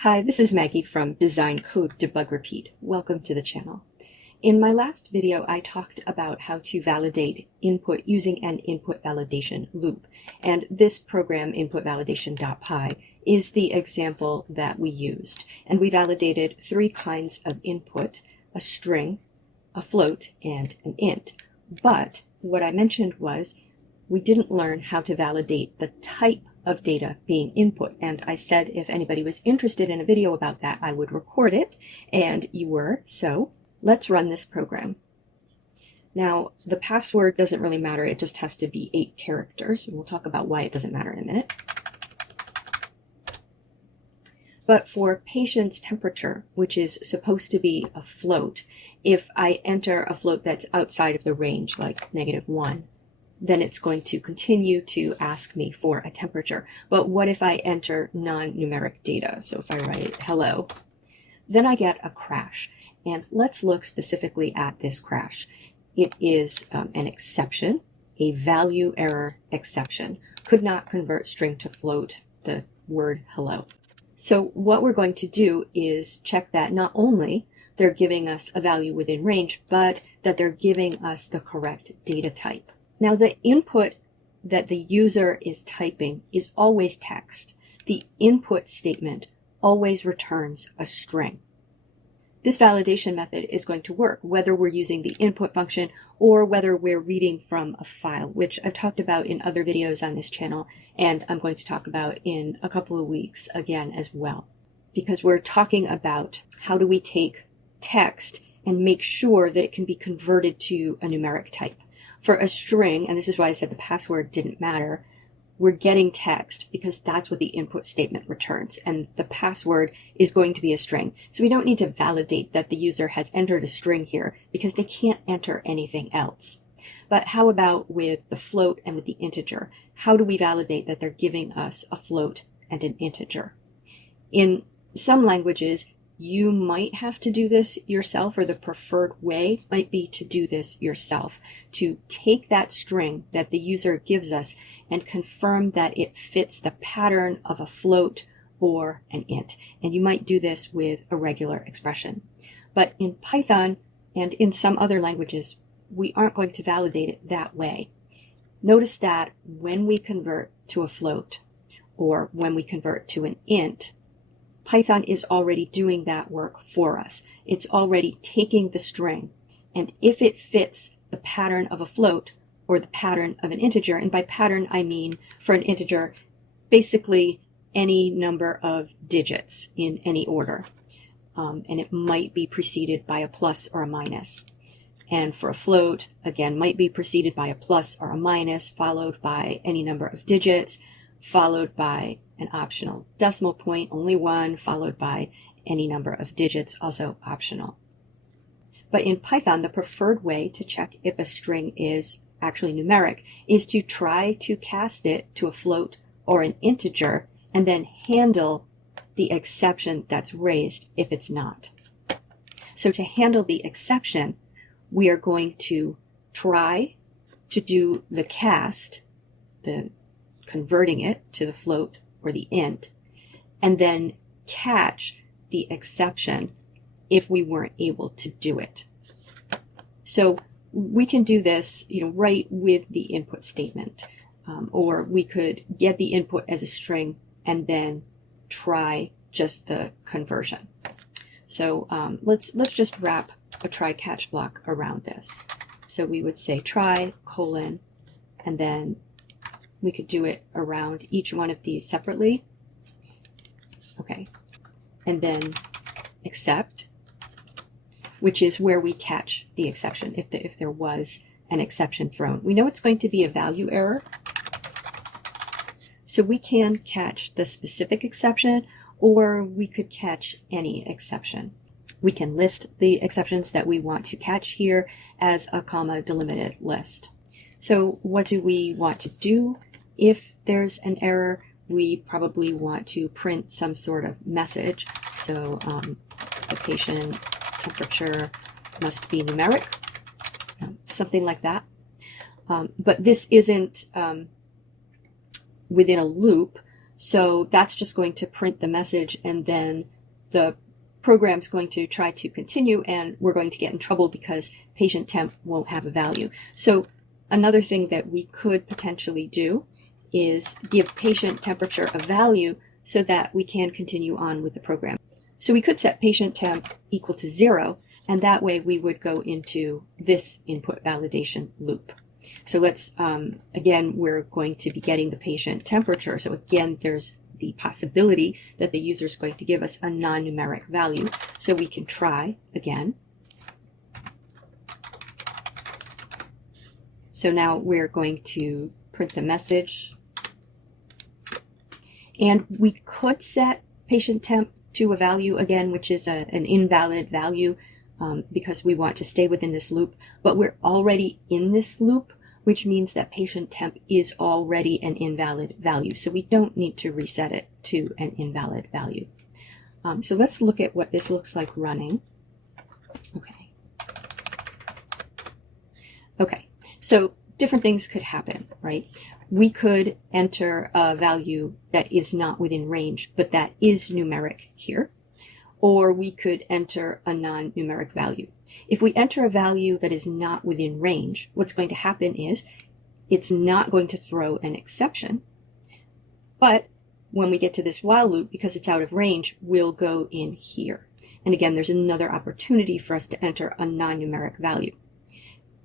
Hi, this is Maggie from Design Code Debug Repeat. Welcome to the channel. In my last video, I talked about how to validate input using an input validation loop. And this program, inputvalidation.py, is the example that we used. And we validated three kinds of input: a string, a float, and an int. But what I mentioned was we didn't learn how to validate the type of data being input. And I said if anybody was interested in a video about that, I would record it, and you were. So let's run this program. Now, the password doesn't really matter. It just has to be 8 characters. We'll talk about why it doesn't matter in a minute. But for patient's temperature, which is supposed to be a float, if I enter a float that's outside of the range, like -1, then it's going to continue to ask me for a temperature. But what if I enter non-numeric data? So if I write hello, then I get a crash. And let's look specifically at this crash. It is an exception, a value error exception. Could not convert string to float, the word hello. So what we're going to do is check that not only they're giving us a value within range, but that they're giving us the correct data type. Now, the input that the user is typing is always text. The input statement always returns a string. This validation method is going to work whether we're using the input function or whether we're reading from a file, which I've talked about in other videos on this channel, and I'm going to talk about in a couple of weeks again as well. Because we're talking about how do we take text and make sure that it can be converted to a numeric type. For a string, and this is why I said the password didn't matter, we're getting text because that's what the input statement returns, and the password is going to be a string. So we don't need to validate that the user has entered a string here because they can't enter anything else. But how about with the float and with the integer? How do we validate that they're giving us a float and an integer? In some languages, you might have to do this yourself, or the preferred way might be to do this yourself, to take that string that the user gives us and confirm that it fits the pattern of a float or an int. And you might do this with a regular expression. But in Python and in some other languages, we aren't going to validate it that way. Notice that when we convert to a float or when we convert to an int, Python is already doing that work for us. It's already taking the string, and if it fits the pattern of a float or the pattern of an integer, and by pattern I mean for an integer, basically any number of digits in any order, and it might be preceded by a plus or a minus. And for a float, again, might be preceded by a plus or a minus, followed by any number of digits, followed by an optional decimal point, only 1, followed by any number of digits, also optional. But in Python, the preferred way to check if a string is actually numeric is to try to cast it to a float or an integer and then handle the exception that's raised if it's not. So to handle the exception, we are going to try to do the cast, the converting it to the float or the int, and then catch the exception if we weren't able to do it. So we can do this, right with the input statement, or we could get the input as a string and then try just the conversion. So let's just wrap a try catch block around this. So we would say try colon, and then we could do it around each one of these separately. Okay. And then except, which is where we catch the exception, if there was an exception thrown. We know it's going to be a value error, so we can catch the specific exception, or we could catch any exception. We can list the exceptions that we want to catch here as a comma delimited list. So what do we want to do? If there's an error, we probably want to print some sort of message. So the patient temperature must be numeric, something like that. But this isn't within a loop. So that's just going to print the message, and then the program's going to try to continue, and we're going to get in trouble because patient temp won't have a value. So another thing that we could potentially do is give patient temperature a value so that we can continue on with the program. So we could set patient temp equal to 0, and that way we would go into this input validation loop. So let's, again, we're going to be getting the patient temperature. So again, there's the possibility that the user is going to give us a non-numeric value. So we can try again. So now we're going to print the message. And we could set patient temp to a value again, which is an invalid value because we want to stay within this loop. But we're already in this loop, which means that patient temp is already an invalid value. So we don't need to reset it to an invalid value. So let's look at what this looks like running. Okay. Okay, so different things could happen, right? We could enter a value that is not within range, but that is numeric here. Or we could enter a non-numeric value. If we enter a value that is not within range, what's going to happen is it's not going to throw an exception. But when we get to this while loop, because it's out of range, we'll go in here. And again, there's another opportunity for us to enter a non-numeric value.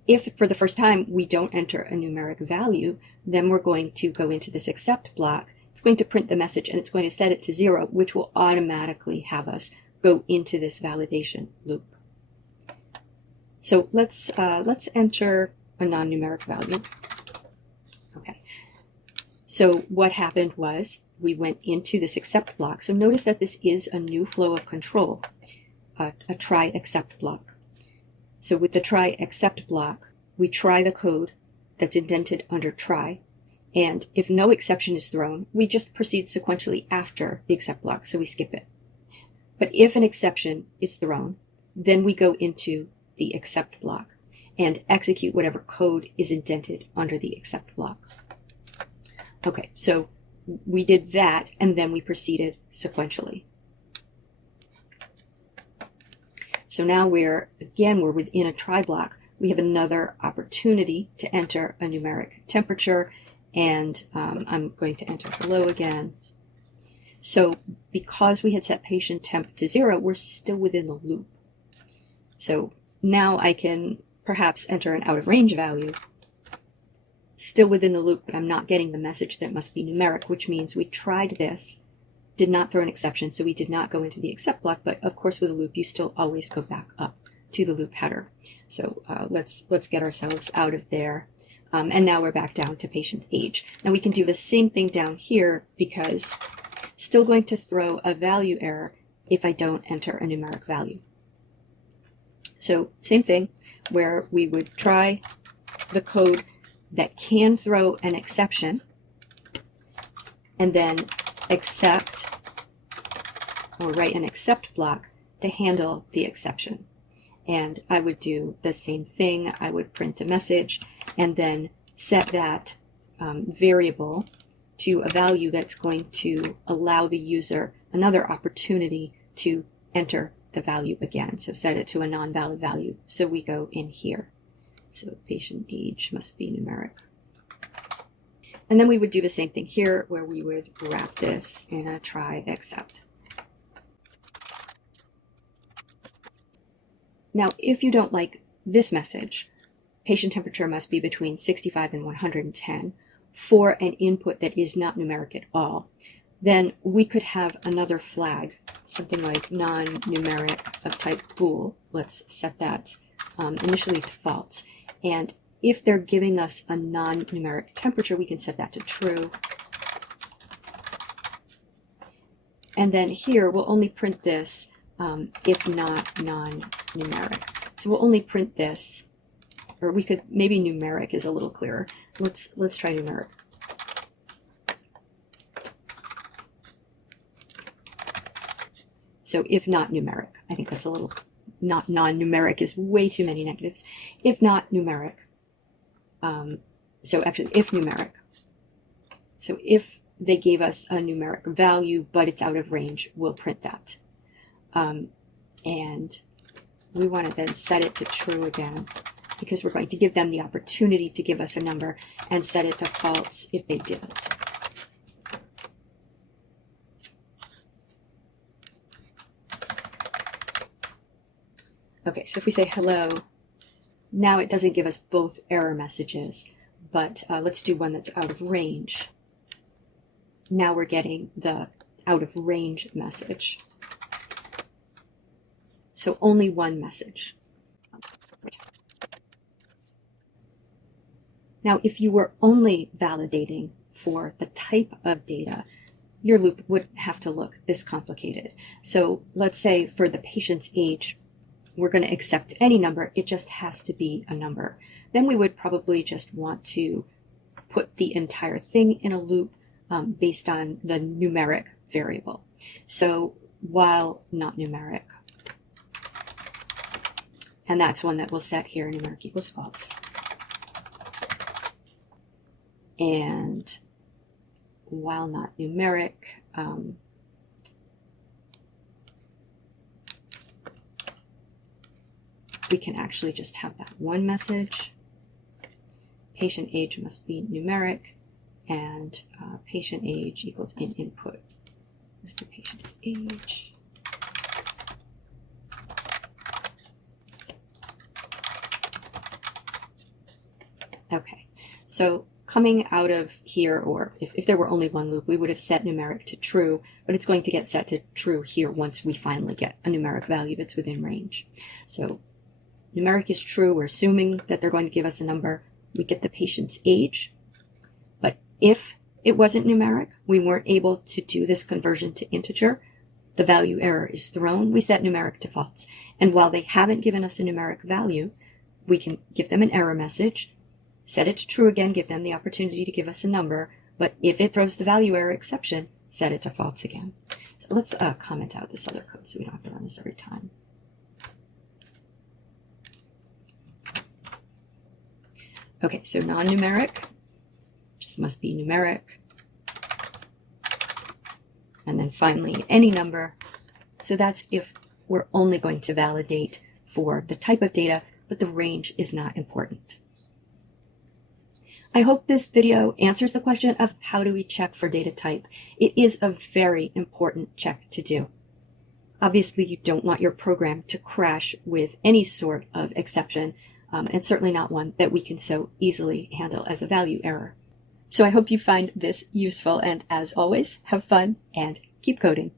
If for the first time we don't enter a numeric value, then we're going to go into this except block. It's going to print the message and it's going to set it to 0, which will automatically have us go into this validation loop. So let's enter a non-numeric value. Okay. So what happened was we went into this except block. So notice that this is a new flow of control, a try except block. So with the try except block, we try the code that's indented under try. And if no exception is thrown, we just proceed sequentially after the except block. So we skip it. But if an exception is thrown, then we go into the except block and execute whatever code is indented under the except block. Okay, so we did that, and then we proceeded sequentially. So now we're within a try block. We have another opportunity to enter a numeric temperature, and I'm going to enter hello again. So because we had set patient temp to 0, we're still within the loop. So now I can perhaps enter an out of range value, still within the loop, but I'm not getting the message that it must be numeric, which means we tried this, did not throw an exception, so we did not go into the except block, but of course with a loop you still always go back up to the loop header. So let's get ourselves out of there. And now we're back down to patient age. Now we can do the same thing down here because it's still going to throw a value error if I don't enter a numeric value. So same thing where we would try the code that can throw an exception and then accept or write an accept block to handle the exception. And I would do the same thing. I would print a message and then set that variable to a value that's going to allow the user another opportunity to enter the value again. So set it to a non-valid value. So we go in here. So patient age must be numeric. And then we would do the same thing here where we would wrap this in a try except. Now, if you don't like this message, patient temperature must be between 65 and 110 for an input that is not numeric at all, then we could have another flag, something like non-numeric of type bool. Let's set that initially to false. And if they're giving us a non-numeric temperature, we can set that to true. And then here, we'll only print this if not non-numeric. So we'll only print this, or we could, maybe numeric is a little clearer. Let's try numeric. So if not numeric, I think that's a little, not non-numeric is way too many negatives. If not numeric, so actually if numeric. So if they gave us a numeric value, but it's out of range, we'll print that. And we want to then set it to true again, because we're going to give them the opportunity to give us a number, and set it to false if they didn't. Okay, so if we say hello, now it doesn't give us both error messages, but let's do one that's out of range. Now we're getting the out of range message. So only one message. Now, if you were only validating for the type of data, your loop would have to look this complicated. So let's say for the patient's age, we're going to accept any number. It just has to be a number. Then we would probably just want to put the entire thing in a loop based on the numeric variable. So while not numeric, and that's one that we'll set here, numeric equals false. And while not numeric, we can actually just have that one message. Patient age must be numeric, and patient age equals in input. Where's the patient's age? Okay, so coming out of here, or if there were only one loop, we would have set numeric to true, but it's going to get set to true here once we finally get a numeric value that's within range. So numeric is true. We're assuming that they're going to give us a number. We get the patient's age. But if it wasn't numeric, we weren't able to do this conversion to integer, the value error is thrown. We set numeric to false. And while they haven't given us a numeric value, we can give them an error message, set it to true again, give them the opportunity to give us a number. But if it throws the value error exception, set it to false again. So let's comment out this other code so we don't have to run this every time. Okay, so non-numeric just must be numeric. And then finally, any number. So that's if we're only going to validate for the type of data, but the range is not important. I hope this video answers the question of how do we check for data type. It is a very important check to do. Obviously, you don't want your program to crash with any sort of exception, and certainly not one that we can so easily handle as a value error. So I hope you find this useful, and as always, have fun and keep coding.